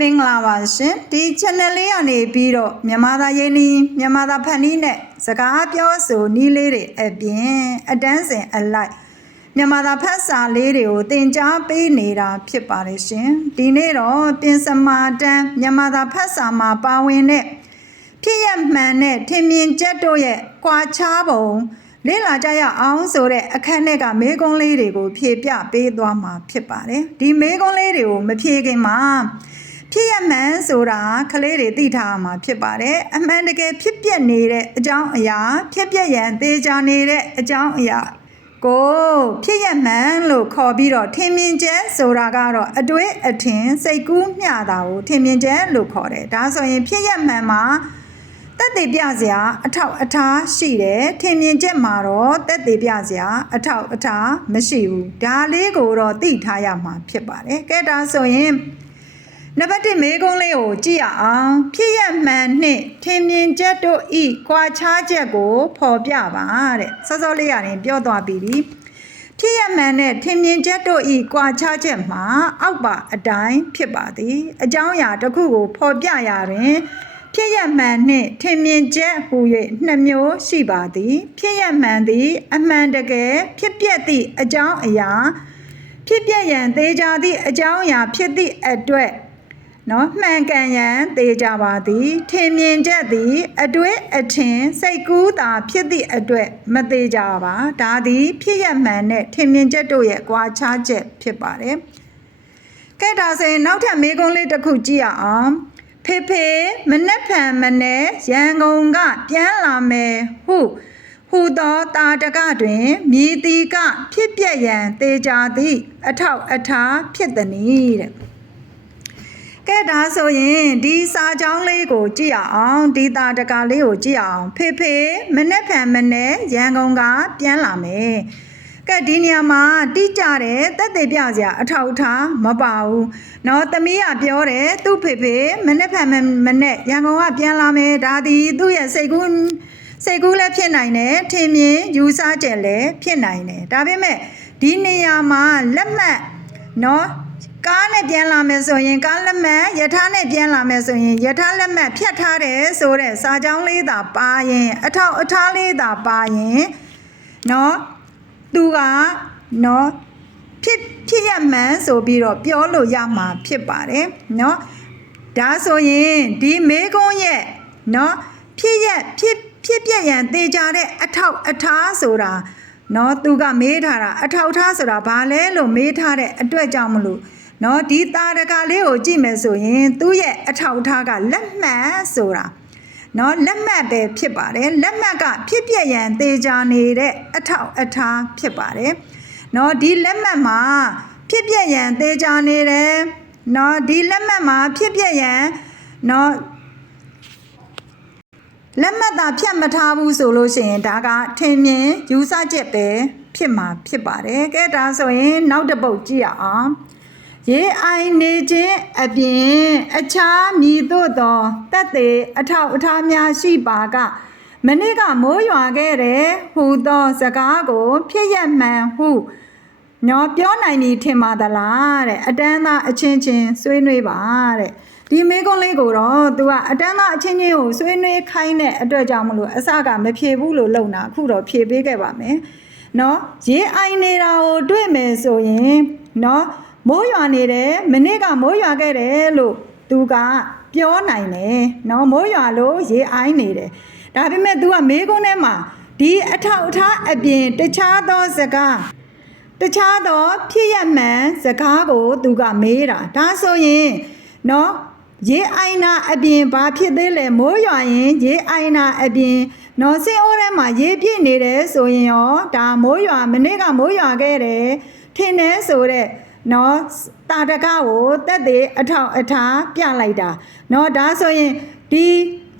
မင်္ဂလာပါရှင်ဒီ channel လေးကနေပြီးတော့မြန်မာသားရင်းနှီးမြန်မာသားဖန်တီးနဲ့စကားပြောဆိုနီးလေးတွေအပြင်အတန်းစဉ်အလိုက်မြန်မာသားဖတ်စာလေးတွေကိုသင်ကြားပေးနေတာဖြစ်ပါတယ်ရှင်ဒီနေ့တော့ပြင်စမာတန်းမြန်မာသားဖတ်စာမှာပါဝင်တဲ့ဖြစ်ရမှန်တဲ့ထင်မြင်ချက်တို့ရဲ့ကွာခြားပုံလေ့လာကြရအောင်ဆိုတဲ့အခန်းထဲကမေးခွန်းလေးတွေကိုဖြေပြပေးသွားမှာဖြစ်ပါတယ်ဒီမေးခွန်းလေးတွေကိုမဖြေခင်မှာဖြစ်ရမှန်ဆိုတာကလေးတွေသိထားမှာဖြစ်ပါတယ်အမှန်တကယ်ဖြစ်ပျက်နေတဲ့အကြောင်းအရာဖြစ်ပျက်ရန်သေချာနေတဲ့အကြောင်းအရာကိုဖြစ်ရမှန်လို့ခေါ်ပြီးတော့ထင်မြင်ချက်ဆိုတာကတော့အတွေ့အထင်စိတ်ကူးမျှတာကိုထင်မြင်ချက်လို့ခေါ်တယ်ဒါဆိုရင်ဖြစ်ရမှန်မှာတက်တည်ပြစရာအထောက်အထားရှိတယ်ထင်မြင်ချက်မှာတော့တက်တည်ပြစရာအထောက်အထားမရှိဘူးဒါလေးကိုတော့သိထားရမှာဖြစ်ပါတယ်ကဲဒါဆိုရင်နံပါတ်1မေးခွန်းလေးကိုကြည့်ရအောင်ဖြစ်ရမှန်နှင့်ထင်မြင်ချက်တို့ဤကွာခြားချက်ကိုဖော်ပြပါတဲ့စောစောလေးရတယ်ပြောသွားပြီဖြစ်ရမှန်နဲ့ထင်မြင်ချက်တို့ဤကွာခြားချက်မှာအောက်ပါအတိုင်းဖြစ်ပါသည်အကြောင်းအရာတစ်ခုကိုဖော်ပြရာတွင်ဖြစ်ရမှန်နှင့်ထင်မြင်ချက်ဟူ၍နှစ်မျိုးရှိပါသည်ဖြစ်ရမှန်သည်အမှန်တကယ်ဖြစ်ပျက်သည့်အကြောင်းအရာဖြစ်ပျက်ရန်သေချာသည့်အကြောင်းအရာဖြစ်သည့်အတွက်နော်မှန်ကန်ရန်သေချာပါသည်ထင်မြင်ချက်သည်အတွေ့အထင်စိတ်ကူးသာဖြစ်သည့်အတွက်မသေးကြပါဒါသည်ဖြစ်ရမှန်နဲ့ထင်မြင်ချက်တို့ရဲ့ကွာခြားချက်ဖြစ်ပါတယ်ကဲဒါဆိုရင်နောက်ထပ်မေးခွန်းလေးတစ်ခုကြည့်ရအောင်ဖေမနှက်ဖန်မနဲ့ရန်ကုန်ကပြန်လာမယ်ဟူသောတာတကတွင်မြည်တီကဖြစ်ပျက်ရန်သေချာသည့်အထောက်အထားဖြစ်သည်တဲ့ကဲဒါဆိုရင်ဒီစာကြောင်းလေးကိုကြည့်ရအောင်ဒီတာတကလေးကိုကြည့်အောင်ဖေမနှက်ဖန်မနဲ့ရန်ကုန်ကပြန်လာမယ်ကဲဒီနေရာမှာတိကျတယ်တက်သေးပြစရာအထောက်အထားမပါဘူးเนาะသမီးကပြောတယ်သူ့ဖေမနှက်ဖန်မနဲ့ရန်ကုန်ကပြန်လာမယ်ဒါဒီသူ့ရဲ့စိတ်ကူးလည်းဖြစ်နိုင်တယ်ထင်မြင်ယူဆချက်လည်းဖြစ်နိုင်တယ်ဒါပေမဲ့ဒီနေရာမှာလက်မှတ်เนาะကားနဲ့ပြန်လာမယ်ဆိုရင်ကားလက်မှတ်ယထာနဲ့ပြန်လာမယ်ဆိုရင်ယထာလက်မှတ်ဖြတ်ထားတယ်ဆိုတဲ့စာကြောင်းလေးသာပါရင်အထောက်အထားလေးသာပါရင်เนาะသူကเนาะဖြစ်ရမှန်ဆိုပြီးတော့ပြောလို့ရမှာဖြစ်ပါတယ်เนาะဒါဆိုရင်ဒီမေကွန်းရဲ့เนาะဖြစ်ပျက်ရန်သေချာတဲ့အထောက်အထားဆိုတာเนาะသူကမေးထားတာအထောက်အထားဆိုတာဘာလဲလို့မေးထားတဲ့အတွက်ကြောင့်မလို့เนาะဒီတာတကလေးကိုကြည့်မယ်ဆိုရင်သူ့ရဲ့အထောက်အထားကလက်မှတ်ဆိုတာเนาะလက်မှတ်ပဲဖြစ်ပါတယ်လက်မှတ်ကဖြစ်ပျက်ရန်သေချာနေတဲ့အထောက်အထားဖြစ်ပါတယ်เนาะဒီလက်မှတ်မှာဖြစ်ပျက်ရန်သေချာနေတယ်เนาะဒီလက်မှတ်မှာဖြစ်ပျက်ရန်เนาะလက်မှတ်သာဖြတ်မထားဘူးဆိုလို့ရှိရင်ဒါကထင်မြင်ယူဆချက်ပဲဖြစ်မှာဖြစ်ပါတယ်ကဲဒါဆိုရင်နောက်တစ်ပုဒ်ကြည့်ရအောင်ရေးအိုင်နေခြင်းအပြင်အခြားမည်သို့သောတက်သေးအထောက်အထားများရှိပါကမနေ့ကမိုးရွာခဲ့တယ်ဟူသောစကားကိုဖြစ်ရမှန်ဟုညောပြောနိုင်ပြီထင်ပါသလားတဲ့အတန်းသားအချင်းချင်းဆွေးနွေးပါတဲ့ဒီမေကွန်းလေးကိုတော့သူကအတန်းသားအချင်းချင်းကိုဆွေးနွေးခိုင်းတဲ့အတွက်ကြောင့်မလို့အစကမဖြေဘူးလို့လုံတာအခုတော့ဖြေပေးခဲ့ပါမယ်เนาะရေးအိုင်နေတာကိုတွေ့မယ်ဆိုရင်เนาะမိုးရွာနေတယ်မနေ့ကမိုးရွာခဲ့တယ်လို့သူကပြောနိုင်တယ်เนาะမိုးရွာလို့ရေးအိုင်နေတယ်ဒါပေမဲ့ तू ကမေးခွန်းထဲမှာဒီအထောက်အထားအပြင်တခြားသောစကားတခြားသောဖြစ်ရမှန်စကားကို तू ကမေးတာဒါဆိုရင်เนาะရေးအိုင်နာအပြင်ဘာဖြစ်သေးလဲမိုးရွာရင်ရေးအိုင်နာအပြင်เนาะစင်အိုးထဲမှာရေးပြည့်နေတယ်ဆိုရင်ရောဒါမိုးရွာမနေ့ကမိုးရွာခဲ့တယ်ထင်တယ်ဆိုတဲ့เนาะတာတကကိုတက်သေးအထောက်အထားပြလိုက်တာเนาะဒါဆိုရင်ဒီ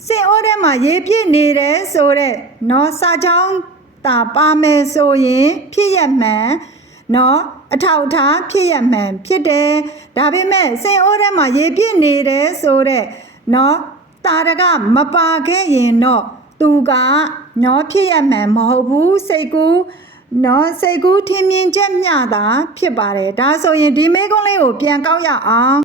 စင်အိုးထဲမှာရေးပြည့်နေတယ်ဆိုတဲ့เนาะစာကြောင်းတာပါမယ်ဆိုရင်ဖြစ်ရမှန်เนาะအထောက်အထားဖြစ်ရမှန်ဖြစ်တယ်ဒါပေမဲ့စင်အိုးထဲမှာရေးပြည့်နေတယ်ဆိုတဲ့เนาะတာတကမပါခဲ့ရင်တော့သူကเนาะဖြစ်ရမှန်မဟုတ်ဘူးစိတ်ကူးနော်စိတ်ကူးထင်မြင်ချက်မျှတာဖြစ်ပါတယ်ဒါဆိုရင်ဒီမေကွန်းလေးကိုပြန်ကောက်ရအောင်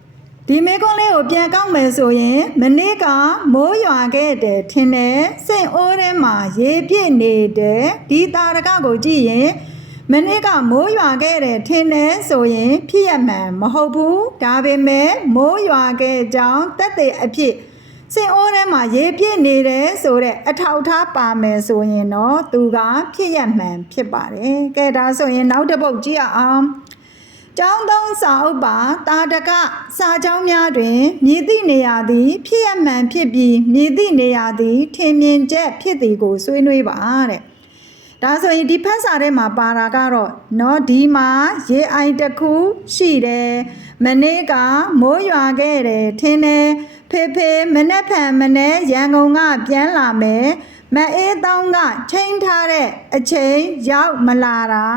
ဒီမေကွန်းလေးကိုပြန်ကောက်မယ်ဆိုရင်မနေ့ကမိုးရွာခဲ့တယ်ထင်တယ်စိတ်အိုးထဲမှာရေပြည့်နေတယ်ဒီတာရကကိုကြည့်ရင်မနေ့ကမိုးရွာခဲ့တယ်ထင်တယ်ဆိုရင်ဖြစ်ရမှန်မဟုတ်ဘူးဒါပေမဲ့မိုးရွာခဲ့ကြောင်းတက်တဲ့အဖြစ်စိတ်အိုးထဲမှာရေပြည့်နေတယ်ဆိုတဲ့အထောက်ထားပါမယ်ဆိုရင်တော့သူကဖြစ်ရမှန်ဖြစ်ပါတယ်ကဲဒါဆိုရင်နောက်တစ်ပုဒ်ကြည့်ရအောင်ကျောင်းသုံးစာအုပ်ပါတာတကစာကြောင်းများတွင်မြည်သည့်နေရာသည်ဖြစ်ရမှန်ဖြစ်ပြီးမြည်သည့်နေရာသည်ထင်မြင်ချက်ဖြစ်သည်ကိုဆွေးနွေးပါတဲ့ဒါဆိုရင်ဒီဖတ်စာထဲမှာပါတာကတော့နော်ဒီမှာရေအိုင်တစ်ခုရှိတယ်မနေ့ကမိုးရွာခဲ့တယ်ထင်တယ်ဖေဖေမနေ့ဖန်မနေ့ရန်ကုန်ကပြန်လာမယ်မအေးတောင်းကချိန်ထားတဲ့အချိန်ရောက်မလာတာ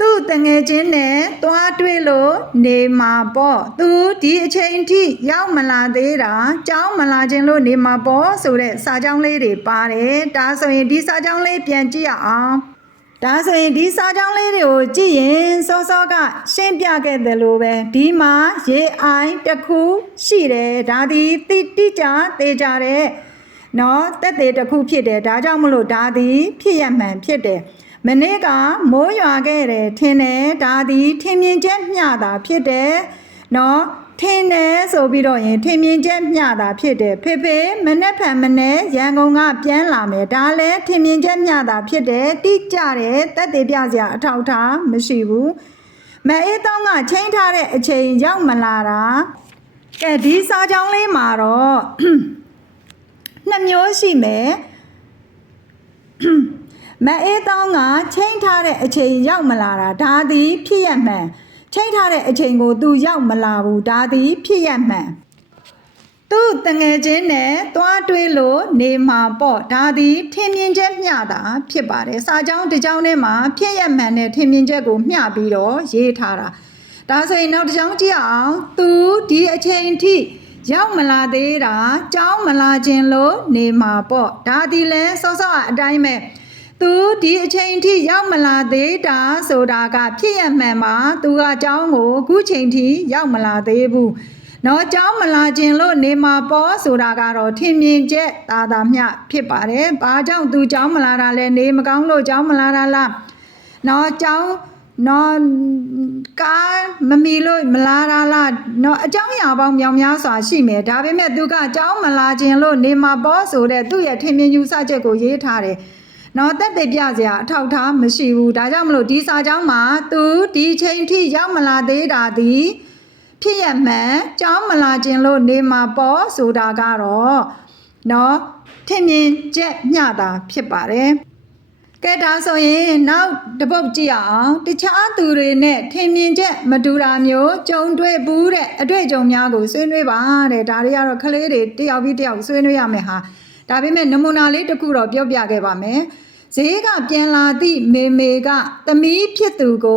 သူ့တငယ်ချင်းနဲ့သွားတွေ့လို့နေမှာပေါ့သူဒီအချိန်ထိရောက်မလာသေးတာကြောင်းမလာခြင်းလို့နေမှာပေါ့ဆိုတဲ့စာကြောင်းလေးတွေပါတယ်ဒါဆိုရင်ဒီစာကြောင်းလေးပြန်ကြည့်ရအောင်ဒါဆိုရင်ဒီစာကြောင်းလေးတွေကိုကြည့်ရင်စောစောကရှင်းပြခဲ့တယ်လို့ပဲဒီမှာရေအိုင်တစ်ခုရှိတယ်ဒါဒီတိကျသေးကြတယ်နော်တက်သေးတစ်ခုဖြစ်တယ်ဒါကြောင့်မလို့ဒါဒီဖြစ်ရမှန်ဖြစ်တယ်မနေ့ကမိုးရွာခဲ့တယ်ထင်တယ်ဒါသည်ထင်မြင်ချက်မျှတာဖြစ်တယ်နော်ထင်တယ်ဆိုပြီးတော့ရင်ထင်မြင်ချက်မျှတာဖြစ်တယ်ဖေဖေမနေ့ဖန်မနေ့ရန်ကုန်ကပြန်လာမယ်ဒါလည်းထင်မြင်ချက်မျှတာဖြစ်တယ်တိကျတယ်တက်သေးပြစရာအထောက်ထားမရှိဘူးမအေးတောင်းကချိန်ထားတဲ့အချိန်ရောက်မလာတာကဲဒီစာကြောင်းလေးမှာတော့နှစ်မျိုးရှိမယ်မအေးတောင်းကချိန်ထားတဲ့အချိန်ရောက်မလာတာဒါသည်ဖြစ်ရမှန်ချိန်ထားတဲ့အချိန်ကိုသူရောက်မလာဘူးဒါသည်ဖြစ်ရမှန်သူ့တငယ်ချင်းနဲ့သွားတွေ့လို့နေမှာပေါ့ဒါသည်ထင်မြင်ချက်မျှတာဖြစ်ပါတယ်စာကြောင်းတစ်ကြောင်းထဲမှာဖြစ်ရမှန်တဲ့ထင်မြင်ချက်ကိုမျှပြီးတော့ရေးထားတာဒါဆိုရင်နောက်တစ်ကြောင်းကြည့်အောင်သူဒီအချိန်ထိရောက်မလာသေးတာကြောင်းမလာခြင်းလို့နေမှာပေါ့ဒါသည်လဲစောစောအတိုင်းပဲသူဒီအချိန်ထိရောက်မလာသေးတာဆိုတာကဖြစ်ရမှန်ပါသူကကျောင်းကိုအခုချိန်ထိရောက်မလာသေးဘူးနော်ကျောင်းမလာခြင်းလို့နေမှာပေါ့ဆိုတာကတော့ထင်မြင်ချက်သာမျှဖြစ်ပါတယ်ဘာကြောင့်သူကျောင်းမလာတာလဲနေမကောင်းလို့ကျောင်းမလာတာလားနော်ကျောင်းနော်ကားမမီလို့မလာတာလားနော်အကြောင်းအရာပေါင်းမြောင်များစွာရှိမယ်ဒါပေမဲ့သူကကျောင်းမလာခြင်းလို့နေမှာပေါ့ဆိုတဲ့သူ့ရဲ့ထင်မြင်ယူဆချက်ကိုရေးထားတယ်နော်တက်တဲ့ပြစရာအထောက်ထားမရှိဘူးဒါကြောင့်မလို့ဒီစာကြောင်းမှာသူဒီချိန်ထိရောက်မလာသေးတာဒီဖြစ်ရမှန်ကြောင်းမလာခြင်းလို့နေမှာပေါ့ဆိုတာကတော့နော်ထင်မြင်ချက်မျှတာဖြစ်ပါတယ်ကဲဒါဆိုရင်နောက်တစ်ပုဒ်ကြည့်အောင်တခြားသူတွေနဲ့ထင်မြင်ချက်မတူတာမျိုးကြုံတွေ့ဘူးတဲ့အတွေ့အကြုံများကိုဆွေးနွေးပါတဲ့ဒါတွေကတော့ကလေးတွေတယောက်ပြီးတယောက်ဆွေးနွေးရမယ်ဟာဒါပေမဲ့နမူနာလေးတစ်ခုတော့ပြောပြခဲ့ပါမယ်ဈေးကပြန်လာသည့်မေမေကသမီးဖြစ်သူကို